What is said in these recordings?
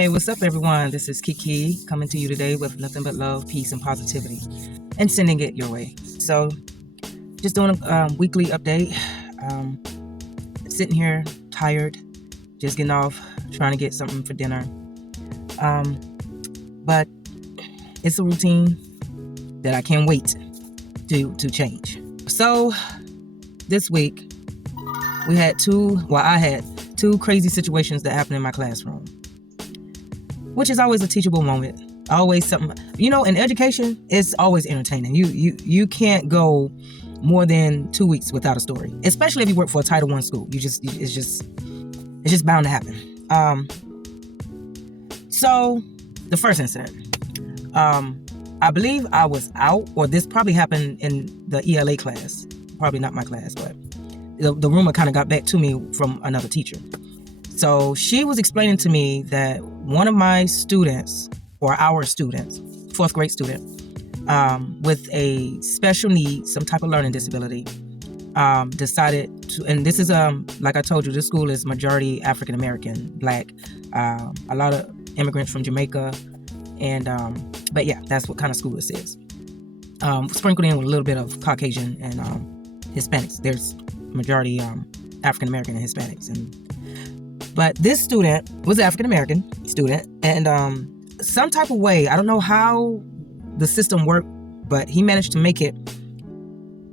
Hey, what's up, everyone? This is Kiki coming to you today with nothing but love, peace, and positivity, and sending it your way. So, just doing a weekly update. Sitting here, tired, just getting off, trying to get something for dinner. But it's a routine that I can't wait to change. So, this week, I had two crazy situations that happened in my classroom, which is always a teachable moment. Always something, in education, it's always entertaining. You can't go more than 2 weeks without a story, especially if you work for a Title I school. It's just bound to happen. So the first incident, I believe I was out, or this probably happened in the ELA class, probably not my class, but the rumor kind of got back to me from another teacher. So she was explaining to me that one of my students, or our students, fourth grade student, with a special need, some type of learning disability, decided to, and this is, like I told you, this school is majority African American, Black, a lot of immigrants from Jamaica, and, but yeah, that's what kind of school this is. Sprinkled in with a little bit of Caucasian and Hispanics. There's majority African American and Hispanics, but this student was an African American student, and some type of way, I don't know how the system worked, but he managed to make it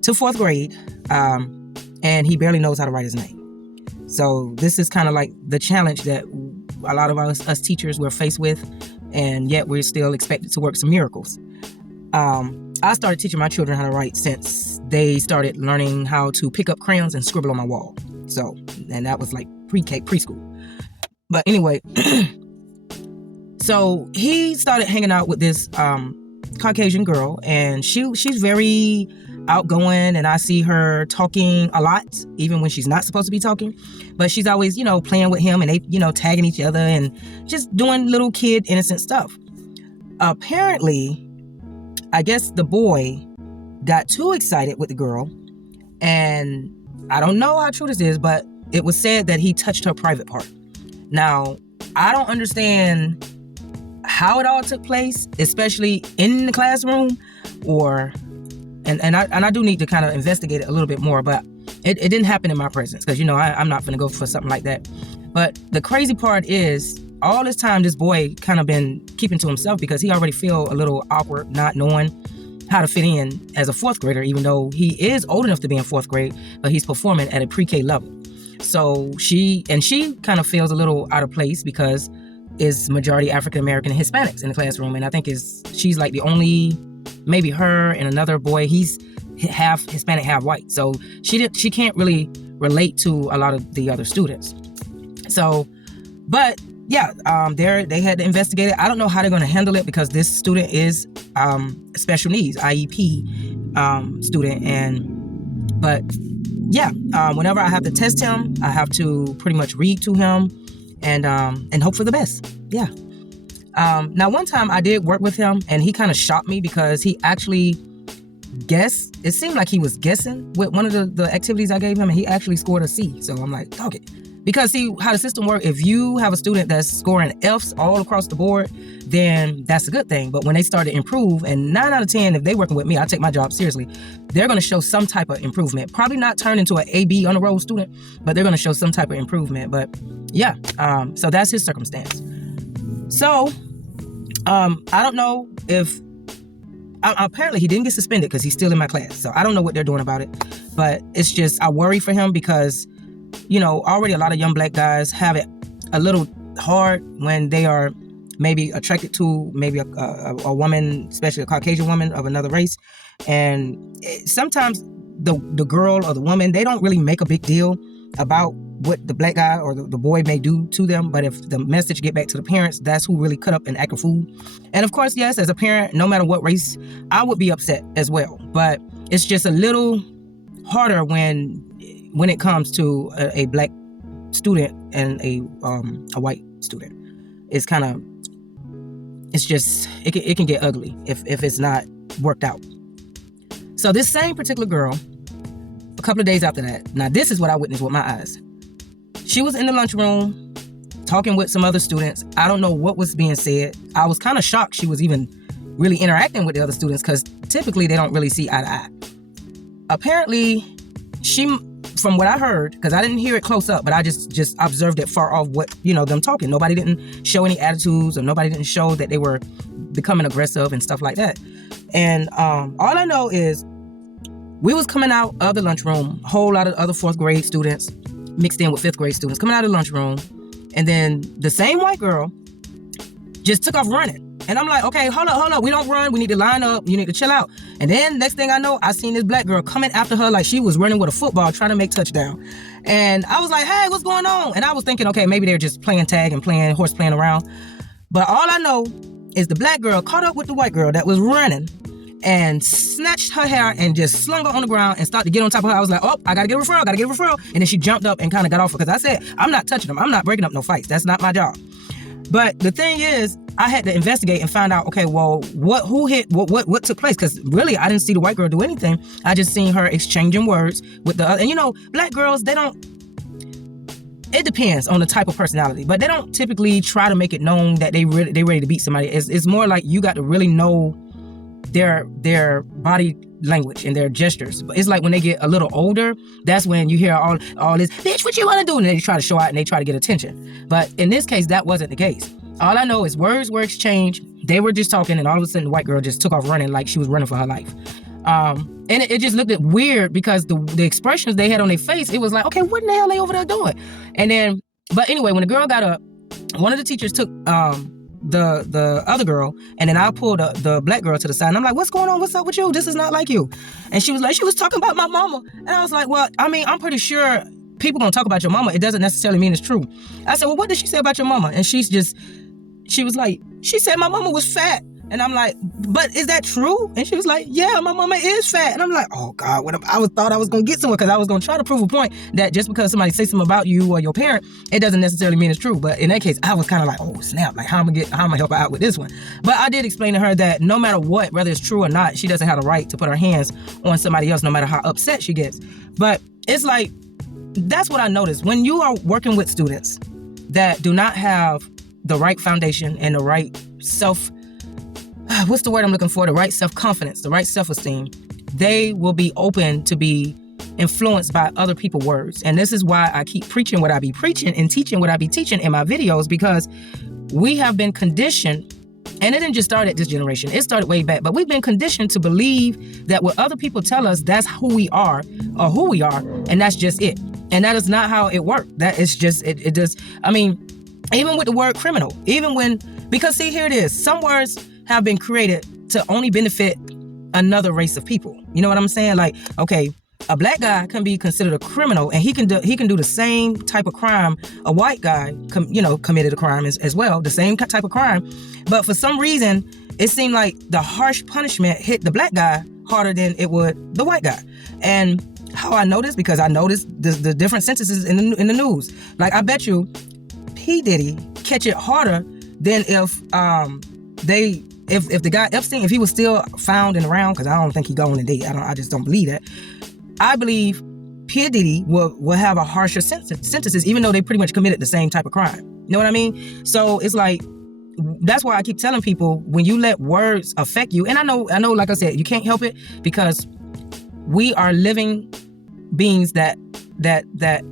to fourth grade, and he barely knows how to write his name. So this is kind of like the challenge that a lot of us teachers were faced with, and yet we're still expected to work some miracles. I started teaching my children how to write since they started learning how to pick up crayons and scribble on my wall. So, and that was like preschool. But anyway, so he started hanging out with this Caucasian girl, and she's very outgoing, and I see her talking a lot, even when she's not supposed to be talking. But she's always, playing with him, and they, tagging each other and just doing little kid innocent stuff. Apparently, I guess the boy got too excited with the girl, and I don't know how true this is, but it was said that he touched her private part. Now, I don't understand how it all took place, especially in the classroom, and I do need to kind of investigate it a little bit more, but it didn't happen in my presence, because I'm not gonna go for something like that. But the crazy part is, all this time this boy kind of been keeping to himself, because he already feel a little awkward not knowing how to fit in as a fourth grader, even though he is old enough to be in fourth grade, but he's performing at a pre-K level. So she kind of feels a little out of place, because it's majority African American and Hispanics in the classroom, and I think she's like the only, maybe her and another boy, he's half Hispanic, half white. So she can't really relate to a lot of the other students. So, but yeah, they had to investigate it. I don't know how they're going to handle it, because this student is special needs, IEP student, but yeah, whenever I have to test him, I have to pretty much read to him and hope for the best. Yeah. Now, one time I did work with him, and he kind of shocked me, because he actually guessed. It seemed like he was guessing with one of the activities I gave him, and he actually scored a C. So I'm like, okay. Because see how the system works, if you have a student that's scoring F's all across the board, then that's a good thing. But when they start to improve, and 9 out of 10, if they're working with me, I take my job seriously, they're going to show some type of improvement. Probably not turn into an AB on the road student, but they're going to show some type of improvement. But yeah, so that's his circumstance. So I don't know if, apparently he didn't get suspended because he's still in my class. So I don't know what they're doing about it. But it's just, I worry for him, because already a lot of young Black guys have it a little hard when they are maybe attracted to maybe a woman, especially a Caucasian woman of another race. And sometimes the girl or the woman, they don't really make a big deal about what the Black guy or the boy may do to them. But if the message get back to the parents, that's who really cut up and act a fool. And of course, yes, as a parent, no matter what race, I would be upset as well. But it's just a little harder when it comes to a Black student and a white student. It's kind of, it's just, it can get ugly if it's not worked out. So this same particular girl, a couple of days after that, now this is what I witnessed with my eyes. She was in the lunchroom talking with some other students. I don't know what was being said. I was kind of shocked she was even really interacting with the other students, because typically they don't really see eye to eye. Apparently, from what I heard, because I didn't hear it close up, but I just observed it far off, what, them talking. Nobody didn't show any attitudes, or nobody didn't show that they were becoming aggressive and stuff like that. And all I know is we was coming out of the lunchroom, a whole lot of other 4th grade students mixed in with 5th grade students coming out of the lunchroom. And then the same white girl just took off running. And I'm like, okay, hold up. We don't run. We need to line up. You need to chill out. And then next thing I know, I seen this black girl coming after her like she was running with a football trying to make touchdown. And I was like, hey, what's going on? And I was thinking, okay, maybe they're just playing tag and playing around. But all I know is the black girl caught up with the white girl that was running and snatched her hair and just slung her on the ground and started to get on top of her. I was like, oh, I gotta get a referral. And then she jumped up and kind of got off her, because I said, I'm not touching them. I'm not breaking up no fights. That's not my job. But the thing is, I had to investigate and find out, okay, well, what took place? Because really, I didn't see the white girl do anything. I just seen her exchanging words with the other. And black girls, it depends on the type of personality, but they don't typically try to make it known that they ready to beat somebody. It's more like you got to really know their body language and their gestures. It's like when they get a little older, that's when you hear all this, bitch, what you want to do? And they try to show out and they try to get attention. But in this case, that wasn't the case. All I know is words were exchanged. They were just talking, and all of a sudden the white girl just took off running like she was running for her life. And it just looked weird, because the expressions they had on their face, it was like, okay, what in the hell are they over there doing? And then, but anyway, when the girl got up, one of the teachers took the other girl, and then I pulled the black girl to the side, and I'm like, what's going on? What's up with you? This is not like you. And she was like, she was talking about my mama. And I was like, well, I mean, I'm pretty sure people gonna talk about your mama. It doesn't necessarily mean it's true. I said, well, what did she say about your mama? And she was like, she said my mama was fat. And I'm like, but is that true? And she was like, yeah, my mama is fat. And I'm like, oh God, thought I was going to get somewhere, because I was going to try to prove a point that just because somebody says something about you or your parent, it doesn't necessarily mean it's true. But in that case, I was kind of like, oh snap, like how am I going to help her out with this one? But I did explain to her that no matter what, whether it's true or not, she doesn't have the right to put her hands on somebody else, no matter how upset she gets. But it's like, that's what I noticed. When you are working with students that do not have the right foundation and the right what's the word I'm looking for? The right self-confidence, the right self-esteem, they will be open to be influenced by other people's words. And this is why I keep preaching what I be preaching and teaching what I be teaching in my videos, because we have been conditioned, and it didn't just start at this generation, it started way back, but we've been conditioned to believe that what other people tell us, that's who we are, and that's just it. And that is not how it works. That is just, it does, I mean, even with the word criminal, because see, here it is, some words have been created to only benefit another race of people. You know what I'm saying? Like, okay, a black guy can be considered a criminal, and he can do the same type of crime a white guy committed a crime as well, the same type of crime. But for some reason, it seemed like the harsh punishment hit the black guy harder than it would the white guy. And how I noticed, because I noticed the different sentences in the news. Like, I bet you P. Diddy catch it harder than if the guy Epstein, if he was still found and around, because I don't think he going to date. I just don't believe that. I believe P. Diddy will have a harsher sentences, even though they pretty much committed the same type of crime. You know what I mean? So it's like, that's why I keep telling people, when you let words affect you, and I know, like I said, you can't help it, because we are living beings that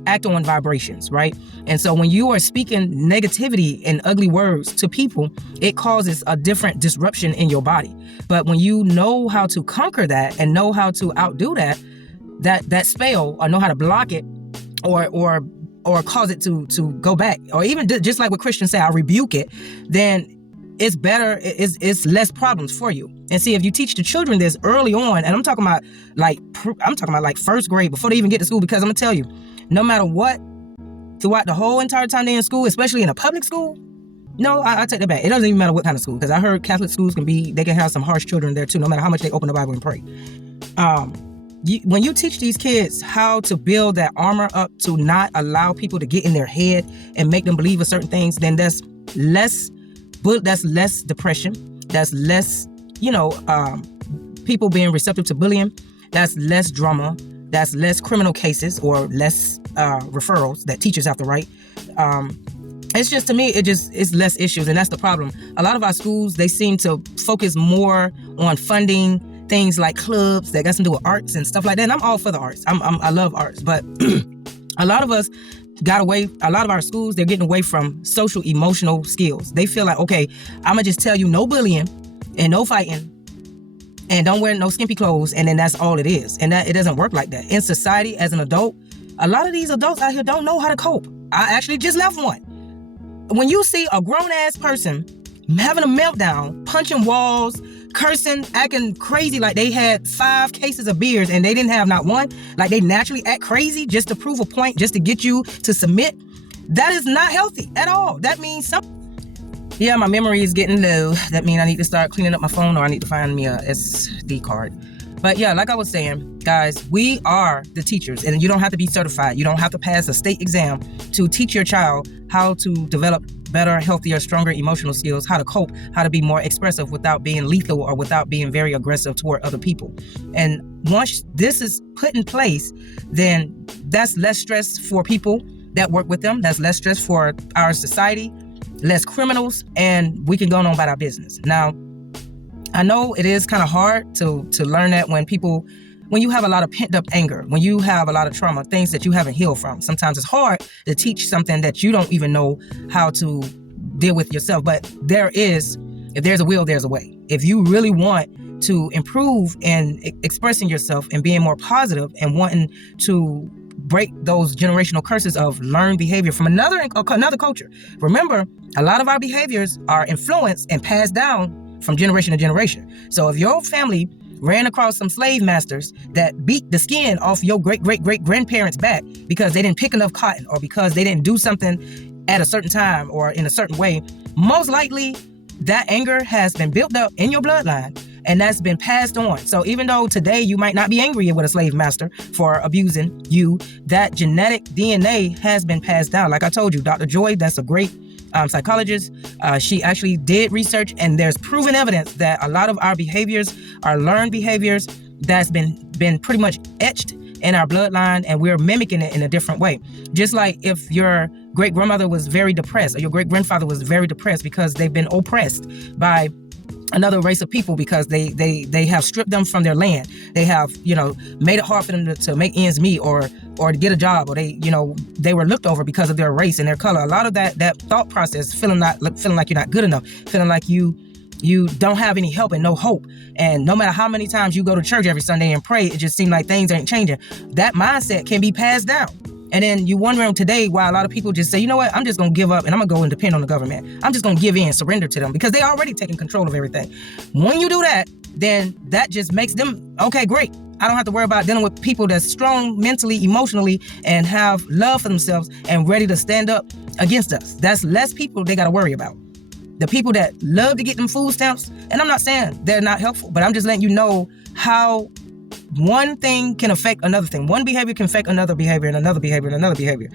act on vibrations, right? And so when you are speaking negativity and ugly words to people, it causes a different disruption in your body. But when you know how to conquer that and know how to outdo that spell, or know how to block it, or cause it to go back, or even just like what Christians say, I rebuke it, then it's better, it's less problems for you. And see, if you teach the children this early on, and I'm talking about like first grade, before they even get to school, because I'm gonna tell you, no matter what, throughout the whole entire time they're in school, especially in a public school, no, I take that back. It doesn't even matter what kind of school, because I heard Catholic schools they can have some harsh children there too, no matter how much they open the Bible and pray. When you teach these kids how to build that armor up to not allow people to get in their head and make them believe in certain things, then that's less depression, that's less, people being receptive to bullying, that's less drama, that's less criminal cases, or less referrals that teachers have to write. it's just, to me, it's less issues, and that's the problem. A lot of our schools, they seem to focus more on funding things like clubs that got something to do with arts and stuff like that. And I'm all for the arts. I love arts, but a lot of us a lot of our schools, they're getting away from social emotional skills. They feel like, okay, I'm gonna just tell you no bullying and no fighting and don't wear no skimpy clothes, and then that's all it is. And that it doesn't work like that. In society, as an adult, a lot of these adults out here don't know how to cope. I actually just left one. When you see a grown-ass person having a meltdown, punching walls, cursing, acting crazy like they had 5 cases of beers and they didn't have not one, like they naturally act crazy just to prove a point, just to get you to submit, that is not healthy at all. That means something. Yeah, my memory is getting low. That means I need to start cleaning up my phone, or I need to find me a SD card. But yeah, like I was saying, guys, we are the teachers, and you don't have to be certified. You don't have to pass a state exam to teach your child how to develop better, healthier, stronger emotional skills, how to cope, how to be more expressive without being lethal or without being very aggressive toward other people. And once this is put in place, then that's less stress for people that work with them. That's less stress for our society, less criminals, and we can go on about our business. Now, I know it is kind of hard to learn that when you have a lot of pent up anger, when you have a lot of trauma, things that you haven't healed from. Sometimes it's hard to teach something that you don't even know how to deal with yourself. But if there's a will, there's a way. If you really want to improve in expressing yourself and being more positive and wanting to break those generational curses of learned behavior from another culture. Remember, a lot of our behaviors are influenced and passed down from generation to generation. So if your family ran across some slave masters that beat the skin off your great-great-great-grandparents' back because they didn't pick enough cotton, or because they didn't do something at a certain time or in a certain way, most likely that anger has been built up in your bloodline, and that's been passed on. So even though today you might not be angry with a slave master for abusing you, that genetic DNA has been passed down. Like I told you, Dr. Joy, that's a great psychologist. She actually did research, and there's proven evidence that a lot of our behaviors are learned behaviors that's been pretty much etched in our bloodline, and we're mimicking it in a different way. Just like if your great-grandmother was very depressed, or your great-grandfather was very depressed because they've been oppressed by another race of people, because they have stripped them from their land. They have, made it hard for them to make ends meet or to get a job, or they were looked over because of their race and their color. A lot of that thought process, feeling like you're not good enough, feeling like you don't have any help and no hope. And no matter how many times you go to church every Sunday and pray, it just seems like things ain't changing. That mindset can be passed down. And then you wondering today why a lot of people just say, you know what, I'm just going to give up and I'm going to go and depend on the government. I'm just going to give in, surrender to them, because they already taking control of everything. When you do that, then that just makes them, okay, great. I don't have to worry about dealing with people that's strong mentally, emotionally, and have love for themselves and ready to stand up against us. That's less people they got to worry about. The people that love to get them food stamps, and I'm not saying they're not helpful, but I'm just letting you know how one thing can affect another thing. One behavior can affect another behavior and another behavior and another behavior.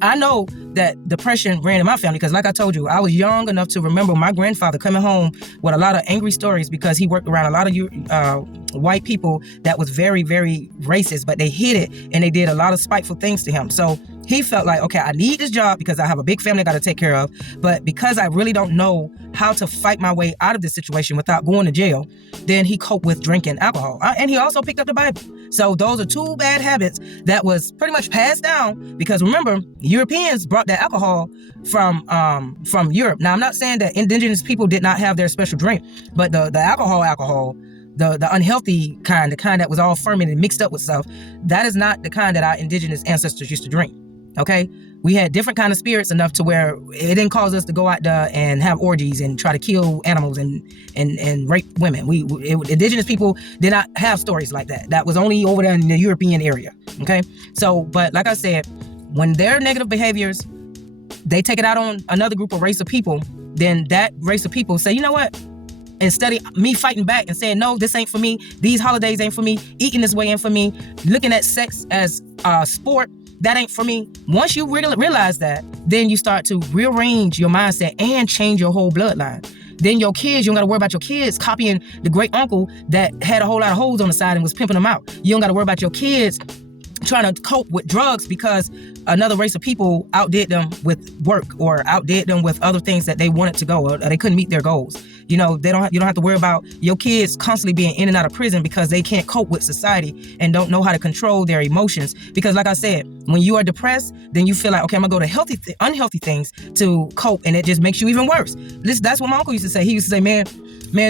I know that depression ran in my family because, like I told you, I was young enough to remember my grandfather coming home with a lot of angry stories because he worked around a lot of white people that was very, very racist, but they hid it and they did a lot of spiteful things to him. So he felt like, okay, I need this job because I have a big family I got to take care of, but because I really don't know how to fight my way out of this situation without going to jail, then he coped with drinking alcohol. And he also picked up the Bible. So those are 2 bad habits that was pretty much passed down because, remember, Europeans brought that alcohol from Europe. Now, I'm not saying that indigenous people did not have their special drink, but the alcohol, the unhealthy kind, the kind that was all fermented and mixed up with stuff, that is not the kind that our indigenous ancestors used to drink. Okay? We had different kind of spirits enough to where it didn't cause us to go out there and have orgies and try to kill animals and rape women. Indigenous people did not have stories like that. That was only over there in the European area. Okay? So, but like I said, when their negative behaviors, they take it out on another group or race of people, then that race of people say, you know what? Instead of me fighting back and saying, no, this ain't for me, these holidays ain't for me, eating this way ain't for me, looking at sex as sport, that ain't for me. Once you realize that, then you start to rearrange your mindset and change your whole bloodline. Then your kids, you don't got to worry about your kids copying the great uncle that had a whole lot of hoes on the side and was pimping them out. You don't got to worry about your kids trying to cope with drugs because another race of people outdid them with work or outdid them with other things that they wanted to go, or they couldn't meet their goals. You know, you don't have to worry about your kids constantly being in and out of prison because they can't cope with society and don't know how to control their emotions. Because like I said, when you are depressed, then you feel like, okay, I'm gonna go to unhealthy things to cope, and it just makes you even worse. That's what my uncle used to say. He used to say, man,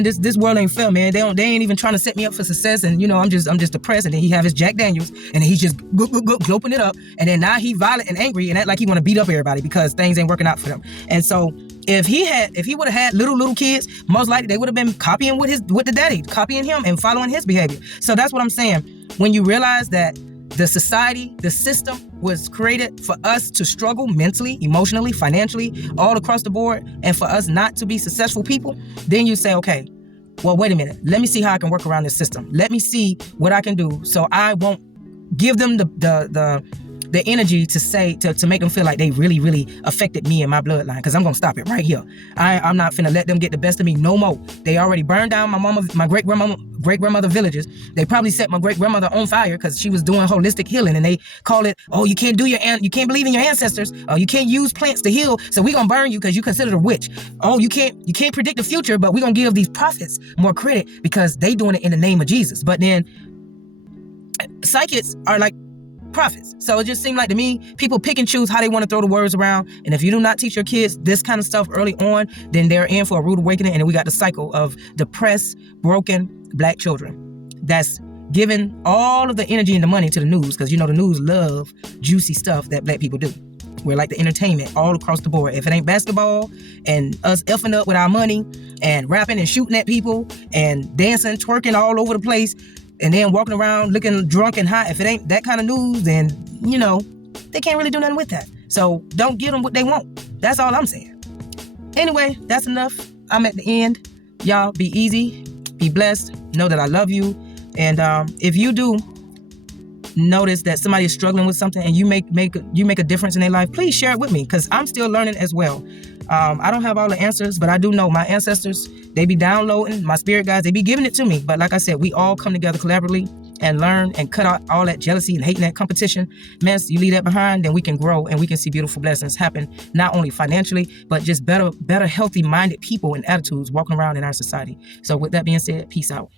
this world ain't fair, man. They ain't even trying to set me up for success, and you know, I'm just depressed. And then he have his Jack Daniels, and then he's just gloping it up, and then now he violent and angry and act like he want to beat up everybody because things ain't working out for them. And so if he would have had little kids, most likely they would have been copying with the daddy, copying him and following his behavior. So that's what I'm saying. When you realize that the society, the system was created for us to struggle mentally, emotionally, financially, all across the board, and for us not to be successful people, then you say, okay, well, wait a minute. Let me see how I can work around this system. Let me see what I can do so I won't give them the energy to make them feel like they really, really affected me and my bloodline, because I'm going to stop it right here. I'm not finna let them get the best of me no more. They already burned down my great-grandmother villages. They probably set my great-grandmother on fire because she was doing holistic healing, and they call it, oh, you can't believe in your ancestors. Oh, you can't use plants to heal, so we're going to burn you because you considered a witch. Oh, you can't predict the future, but we're going to give these prophets more credit because they doing it in the name of Jesus. But then psychics are like prophets. So it just seemed like to me, people pick and choose how they want to throw the words around. And if you do not teach your kids this kind of stuff early on, then they're in for a rude awakening. And then we got the cycle of depressed, broken Black children that's giving all of the energy and the money to the news, because you know the news love juicy stuff that Black people do. We're like the entertainment all across the board. If it ain't basketball and us effing up with our money and rapping and shooting at people and dancing, twerking all over the place, and then walking around looking drunk and high, if it ain't that kind of news, then, you know, they can't really do nothing with that. So don't give them what they want. That's all I'm saying. Anyway, that's enough. I'm at the end. Y'all be easy, be blessed, know that I love you. And if you do notice that somebody is struggling with something and you make a difference in their life, please share it with me, because I'm still learning as well. I don't have all the answers, but I do know my ancestors, they be downloading, my spirit guides, they be giving it to me. But like I said, we all come together collaboratively and learn and cut out all that jealousy and hating, that competition. Man, you leave that behind, then we can grow and we can see beautiful blessings happen, not only financially, but just better, healthy minded people and attitudes walking around in our society. So with that being said, peace out.